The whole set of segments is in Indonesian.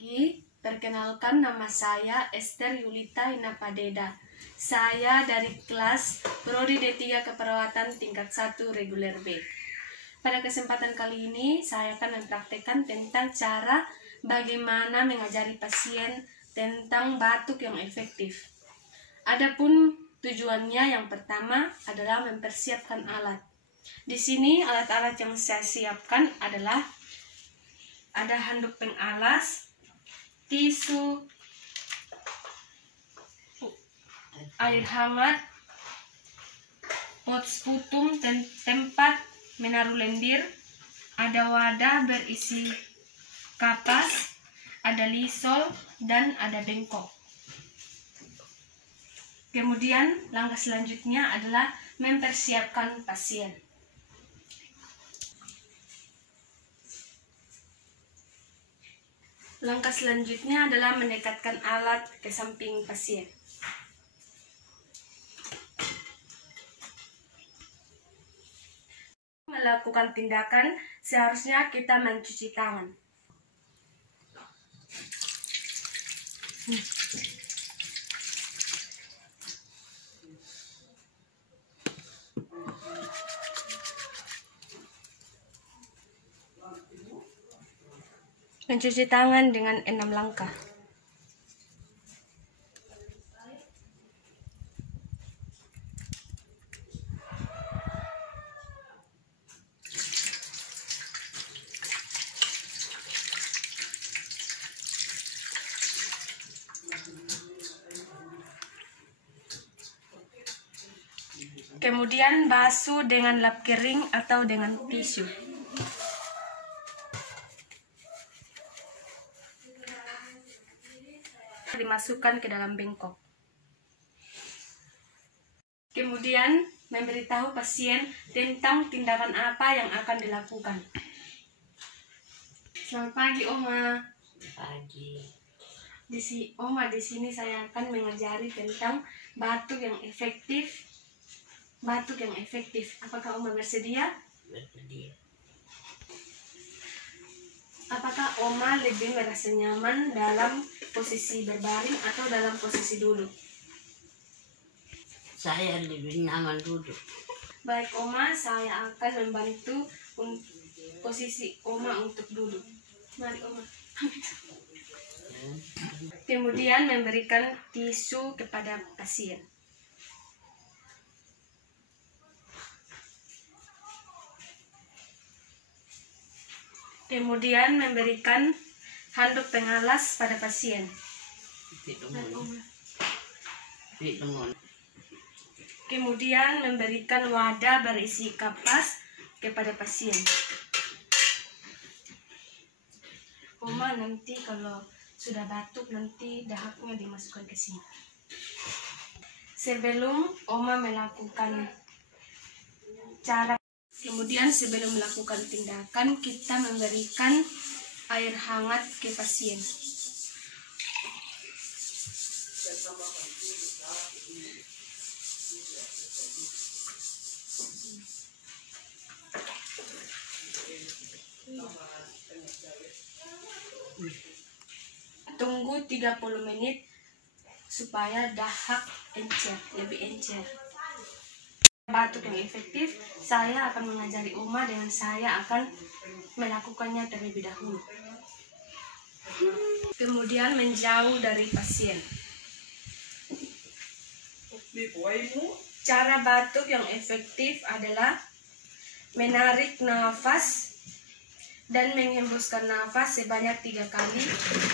pagi, perkenalkan nama saya Esther Yulita Inapadeda. Saya dari kelas Prodi D3 Keperawatan tingkat 1 reguler B. Pada kesempatan kali ini, saya akan mempraktekkan tentang cara bagaimana mengajari pasien tentang batuk yang efektif. Adapun tujuannya yang pertama adalah mempersiapkan alat. Di sini alat-alat yang saya siapkan adalah ada handuk pengalas, tisu, air hangat, pot sputum, tempat menaruh lendir, ada wadah berisi kapas, ada lisol, dan ada bengkok. Kemudian langkah selanjutnya adalah mempersiapkan pasien. Langkah selanjutnya adalah mendekatkan alat ke samping pasien. Melakukan tindakan, seharusnya kita mencuci tangan. Mencuci tangan dengan 6 langkah. Kemudian basuh dengan lap kering atau dengan tisu. Dimasukkan ke dalam bengkok. Kemudian memberitahu pasien tentang tindakan apa yang akan dilakukan. Selamat pagi, Oma. Pagi. Oma, di sini saya akan mengajari tentang batuk yang efektif. Batuk yang efektif. Apakah Oma bersedia? Bersedia. Apakah Oma lebih merasa nyaman dalam posisi berbaring atau dalam posisi duduk? Saya lebih nyaman duduk. Baik Oma, saya akan membantu posisi Oma untuk duduk. Mari Oma. Kemudian memberikan tisu kepada pasien. Kemudian memberikan handuk pengalas pada pasien. Kemudian memberikan wadah berisi kapas kepada pasien. Oma, nanti kalau sudah batuk nanti dahaknya dimasukkan ke sini. Sebelum Oma melakukan Kemudian sebelum melakukan tindakan, kita memberikan air hangat ke pasien. Tunggu 30 menit supaya dahak lebih encer. Batuk yang efektif, saya akan mengajari Oma dengan saya akan melakukannya terlebih dahulu. Kemudian menjauh dari pasien. Cara batuk yang efektif adalah menarik nafas dan menghembuskan nafas sebanyak 3 kali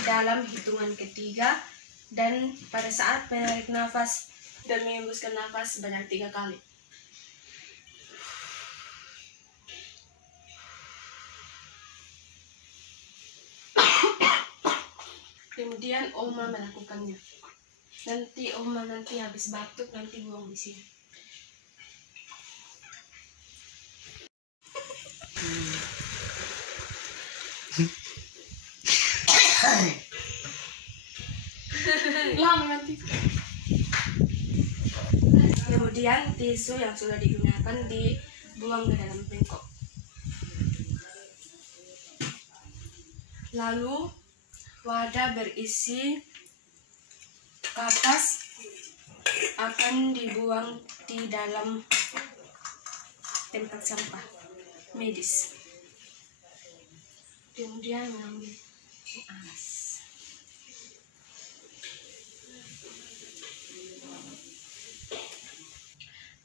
dalam hitungan ketiga, dan pada saat menarik nafas dan menghembuskan nafas sebanyak 3 kali. Kemudian Oma melakukannya. Nanti Oma habis batuk nanti buang di sini. Lama nanti. Kemudian tisu yang sudah digunakan dibuang ke dalam bengkok. Lalu Wadah berisi kapas akan dibuang di dalam tempat sampah medis. Kemudian mengambil alas.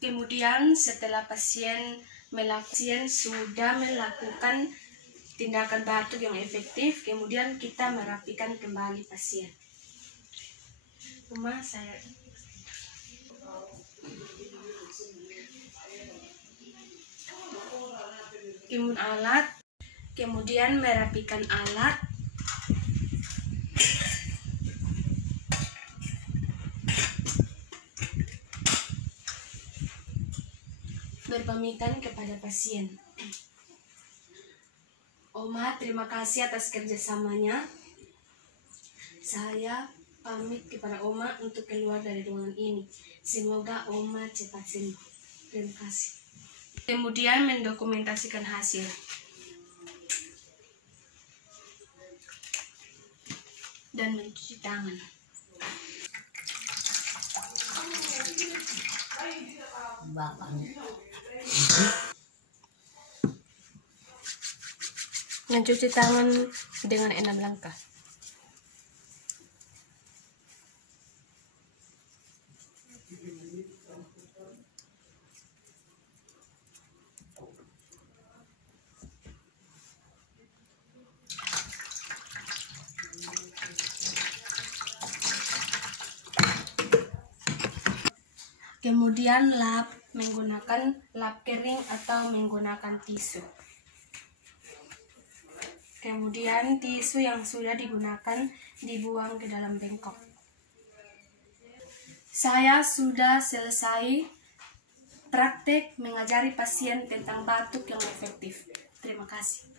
Kemudian setelah pasien sudah melakukan tindakan batuk yang efektif, kemudian kita merapikan kembali pasien. Kemudian merapikan alat. Berpamitan kepada pasien. Oma, terima kasih atas kerjasamanya. Saya pamit kepada Oma untuk keluar dari ruangan ini. Semoga Oma cepat sembuh. Terima kasih. Kemudian mendokumentasikan hasil. Dan mencuci tangan. Mencuci tangan dengan 6 langkah. Kemudian lap menggunakan lap kering atau menggunakan tisu. Kemudian tisu yang sudah digunakan dibuang ke dalam bengkok. Saya sudah selesai praktek mengajari pasien tentang batuk yang efektif. Terima kasih.